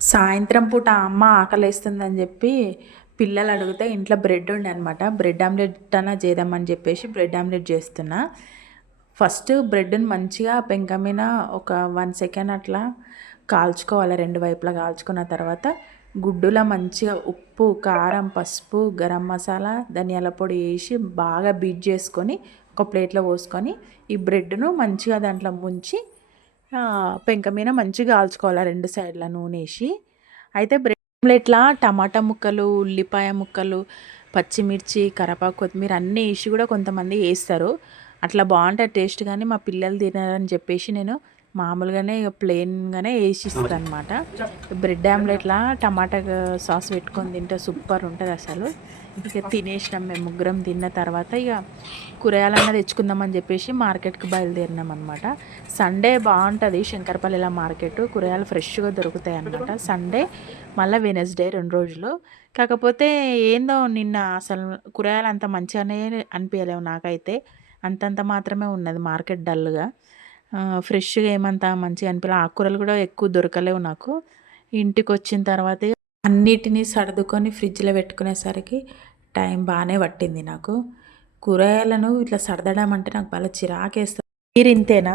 సాయంత్రం పూట అమ్మ ఆకలేస్తుందని చెప్పి పిల్లలు అడిగితే ఇంట్లో బ్రెడ్ ఉండే అనమాట. బ్రెడ్ ఆమ్లెట్ అన్నా చేద్దామని చెప్పేసి బ్రెడ్ ఆమ్లెట్ చేస్తున్నా. ఫస్ట్ బ్రెడ్ని మంచిగా పెంక మీద ఒక 1 సెకండ్ అట్లా కాల్చుకోవాలి. 2 వైపులా కాల్చుకున్న తర్వాత గుడ్డులో మంచిగా ఉప్పు, కారం, పసుపు, గరం మసాలా, ధనియాల పొడి వేసి బాగా బీట్ చేసుకొని ఒక ప్లేట్లో పోసుకొని ఈ బ్రెడ్ను మంచిగా దాంట్లో ముంచి పెంక మీద మంచిగా కాల్చుకోవాలి 2 సైడ్ల నూనె వేసి. అయితే బ్రెడ్ ఆమ్లెట్లా టమాటా ముక్కలు, ఉల్లిపాయ ముక్కలు, పచ్చిమిర్చి, కరివేపాకు, కొత్తిమీర అన్నీ వేసి కూడా కొంతమంది వేస్తారు. అట్లా బాగుంటుంది టేస్ట్. కానీ మా పిల్లలు తినారని చెప్పేసి నేను మామూలుగానే ప్లెయిన్గానే వేసి ఇస్తాను అనమాట. బ్రెడ్ ఆమ్లెట్లా టమాటా సాస్ పెట్టుకొని తింటే సూపర్ ఉంటుంది అసలు. ఇక తినేసినాం, మేము ముగ్గురం తిన్న తర్వాత ఇక కూరగాయలన్నా తెచ్చుకుందామని చెప్పేసి మార్కెట్కి బయలుదేరినాం అనమాట. సండే బాగుంటుంది శంకరపల్లిలో మార్కెట్, కూరగాయలు ఫ్రెష్గా దొరుకుతాయి అన్నమాట. సండే మళ్ళీ వెనస్డే 2 రోజులు. కాకపోతే ఏందో నిన్న అసలు కూరగాయలు అంత మంచిగానే అనిపించలేవు నాకైతే. అంతంత మాత్రమే ఉన్నది మార్కెట్ డల్గా. ఫ్రెష్గా ఏమంత మంచిగా అనిపించలే. ఆకుకూరలు కూడా ఎక్కువ దొరకలేవు నాకు. ఇంటికి వచ్చిన తర్వాత అన్నిటినీ సర్దుకొని ఫ్రిడ్జ్లో పెట్టుకునేసరికి టైం బాగానే పట్టింది నాకు. కూరగాయలను ఇట్లా సర్దడం అంటే నాకు బాగా చిరాకేస్తుంది. మీరు ఇంతేనా?